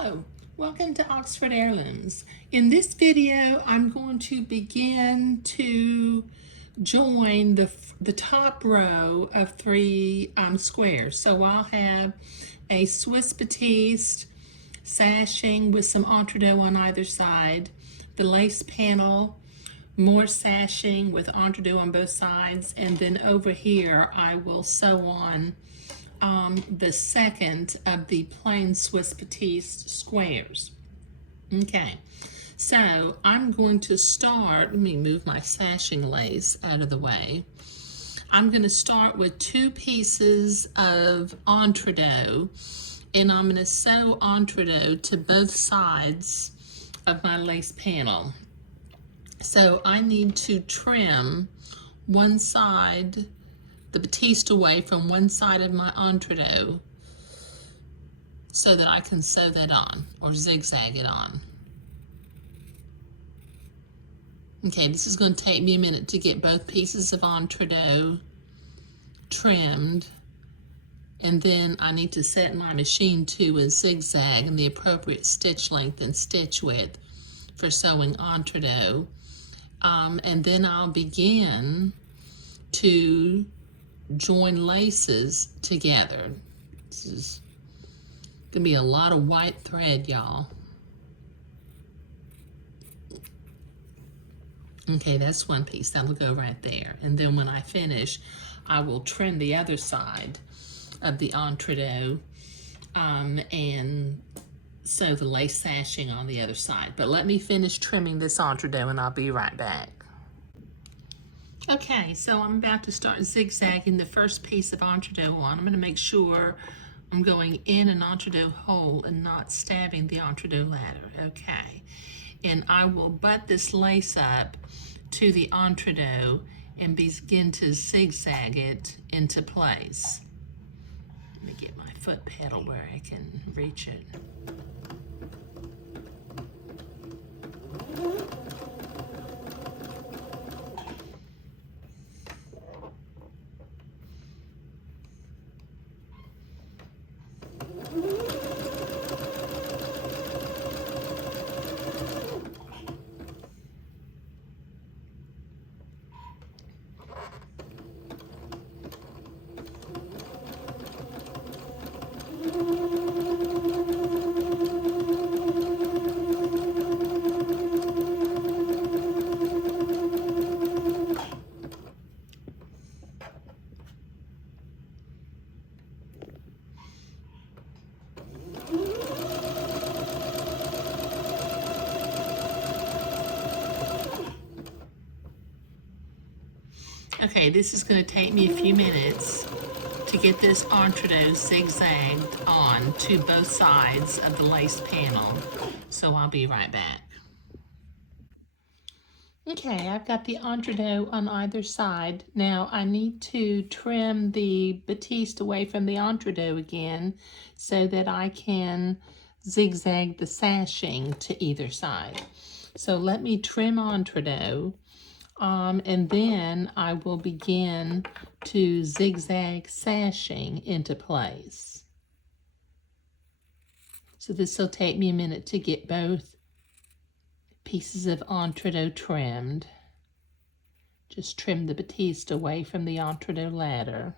Hello, welcome to Oxford Heirlooms. In this video, I'm going to begin to join the top row of three squares. So I'll have a Swiss batiste sashing with some entredeaux on either side, the lace panel, more sashing with entredeaux on both sides, and then over here I will sew on the second of the plain Swiss batiste squares. Okay, so I'm going to start, let me move my sashing lace out of the way. I'm going to start with 2 pieces of entredeaux, and I'm going to sew entredeaux to both sides of my lace panel. So I need to trim one side, the batiste away from one side of my entredeaux so that I can sew that on or zigzag it on. Okay, this is going to take me a minute to get both pieces of entredeaux trimmed, and then I need to set my machine to a zigzag and the appropriate stitch length and stitch width for sewing entredeaux. And then I'll begin to join laces together. This is gonna be a lot of white thread, y'all. Okay, that's one piece. That'll go right there. And then when I finish, I will trim the other side of the entredeaux and sew the lace sashing on the other side. But let me finish trimming this entredeaux and I'll be right back. Okay, so I'm about to start zigzagging the first piece of entredeaux on. I'm going to make sure I'm going in an entredeaux hole and not stabbing the entredeaux ladder. Okay, and I will butt this lace up to the entredeaux and begin to zigzag it into place. Let me get my foot pedal where I can reach it. Okay, this is going to take me a few minutes to get this entredeaux zigzagged on to both sides of the lace panel, so I'll be right back. Okay, I've got the entredeaux on either side. Now I need to trim the batiste away from the entredeaux again so that I can zigzag the sashing to either side. So let me trim entredeaux. And then I will begin to zigzag sashing into place. So this will take me a minute to get both pieces of entredeaux trimmed. Just trim the batiste away from the entredeaux ladder.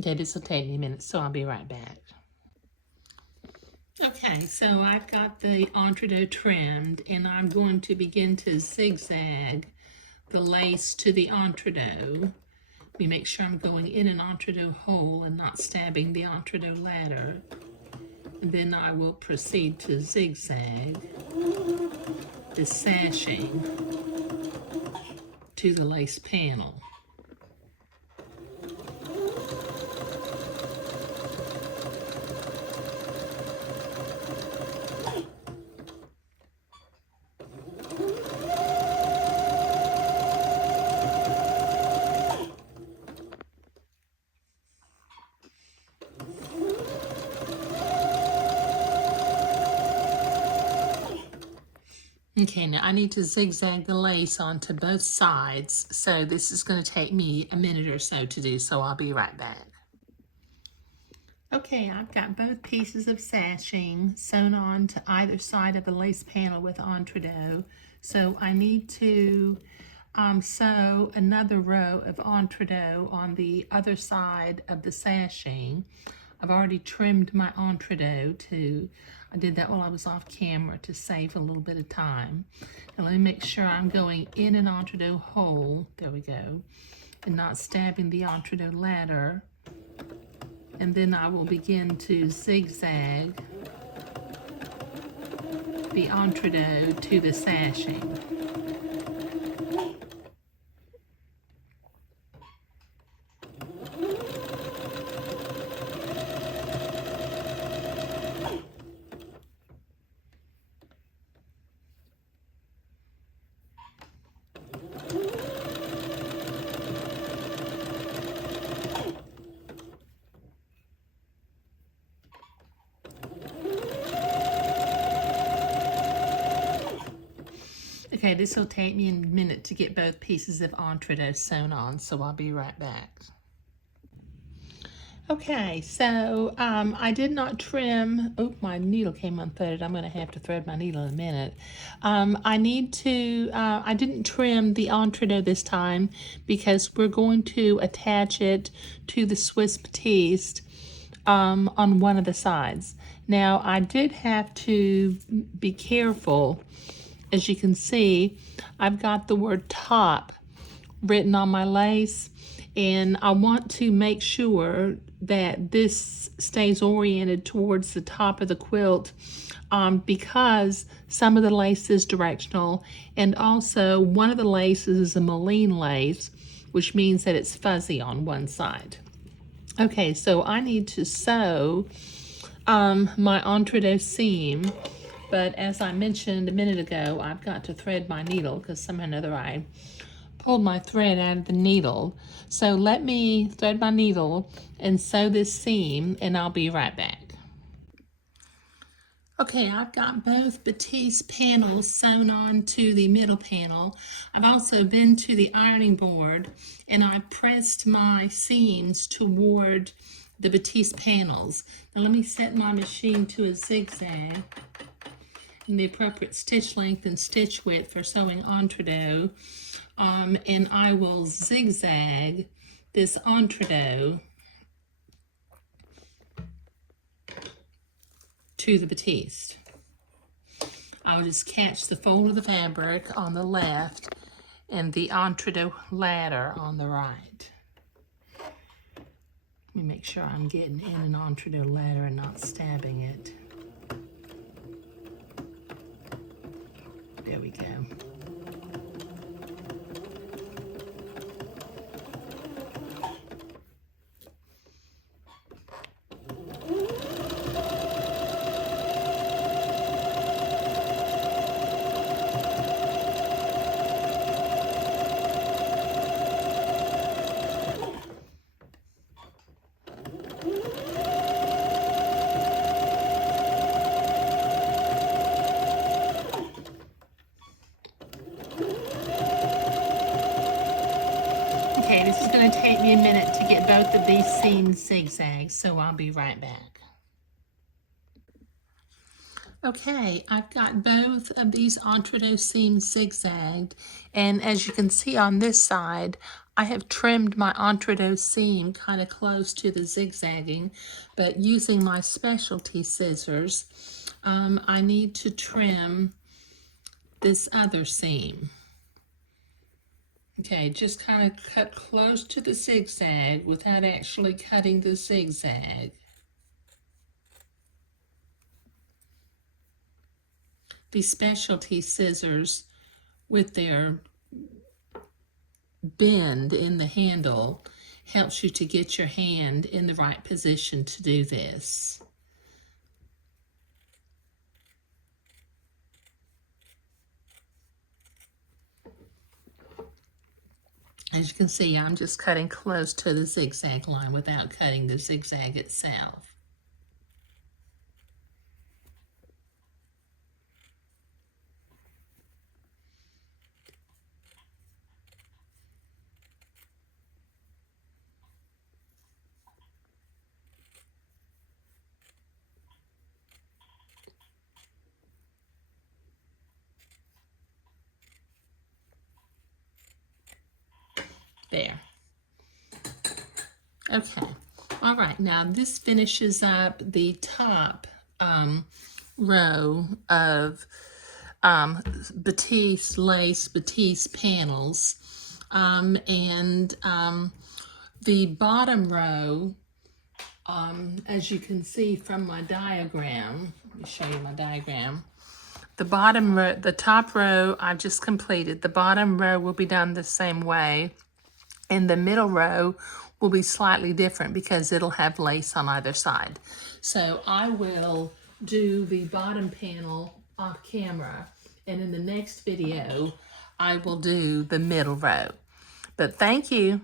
Okay, this will take me a minute, so I'll be right back. Okay, so I've got the entredeaux trimmed, and I'm going to begin to zigzag the lace to the entredeaux. Let me make sure I'm going in an entredeaux hole and not stabbing the entredeaux ladder. And then I will proceed to zigzag the sashing to the lace panel. Okay, now I need to zigzag the lace onto both sides, so this is going to take me a minute or so to do, so I'll be right back. Okay, I've got both pieces of sashing sewn on to either side of the lace panel with entredot, so I need to sew another row of entredot on the other side of the sashing. I've already trimmed my entredot too. I did that while I was off camera to save a little bit of time. Now let me make sure I'm going in an entredot hole, there we go, and not stabbing the entredot ladder. And then I will begin to zigzag the entredot to the sashing. Okay, this will take me a minute to get both pieces of entredot sewn on, so I'll be right back. Okay, so I did not trim, oh, my needle came unthreaded. I'm going to have to thread my needle in a minute. I didn't trim the entredot this time because we're going to attach it to the Swiss batiste on one of the sides. Now, I did have to be careful. As you can see, I've got the word top written on my lace, and I want to make sure that this stays oriented towards the top of the quilt because some of the lace is directional, and also one of the laces is a Moline lace, which means that it's fuzzy on one side. Okay, so I need to sew my entredot seam, but as I mentioned a minute ago, I've got to thread my needle because somehow or another I pulled my thread out of the needle. So let me thread my needle and sew this seam, and I'll be right back. Okay, I've got both batiste panels sewn on to the middle panel. I've also been to the ironing board and I pressed my seams toward the batiste panels. Now let me set my machine to a zigzag and the appropriate stitch length and stitch width for sewing entredot. And I will zigzag this entredot to the batiste. I'll just catch the fold of the fabric on the left and the entredot ladder on the right. Let me make sure I'm getting in an entredot ladder and not stabbing it. There we go. Okay, this is going to take me a minute to get both of these seams zigzagged, so I'll be right back. Okay, I've got both of these entredot seams zigzagged, and as you can see on this side, I have trimmed my entredot seam kind of close to the zigzagging, but using my specialty scissors, I need to trim this other seam. Okay, just kind of cut close to the zigzag without actually cutting the zigzag. These specialty scissors with their bend in the handle helps you to get your hand in the right position to do this. As you can see, I'm just cutting close to the zigzag line without cutting the zigzag itself. There. Okay. All right. Now this finishes up the top row of Batiste lace, Batiste panels. The bottom row, as you can see from my diagram, let me show you my diagram. The bottom row, the top row I've just completed. The bottom row will be done the same way. And the middle row will be slightly different because it'll have lace on either side. So I will do the bottom panel off camera, and in the next video, I will do the middle row. But thank you.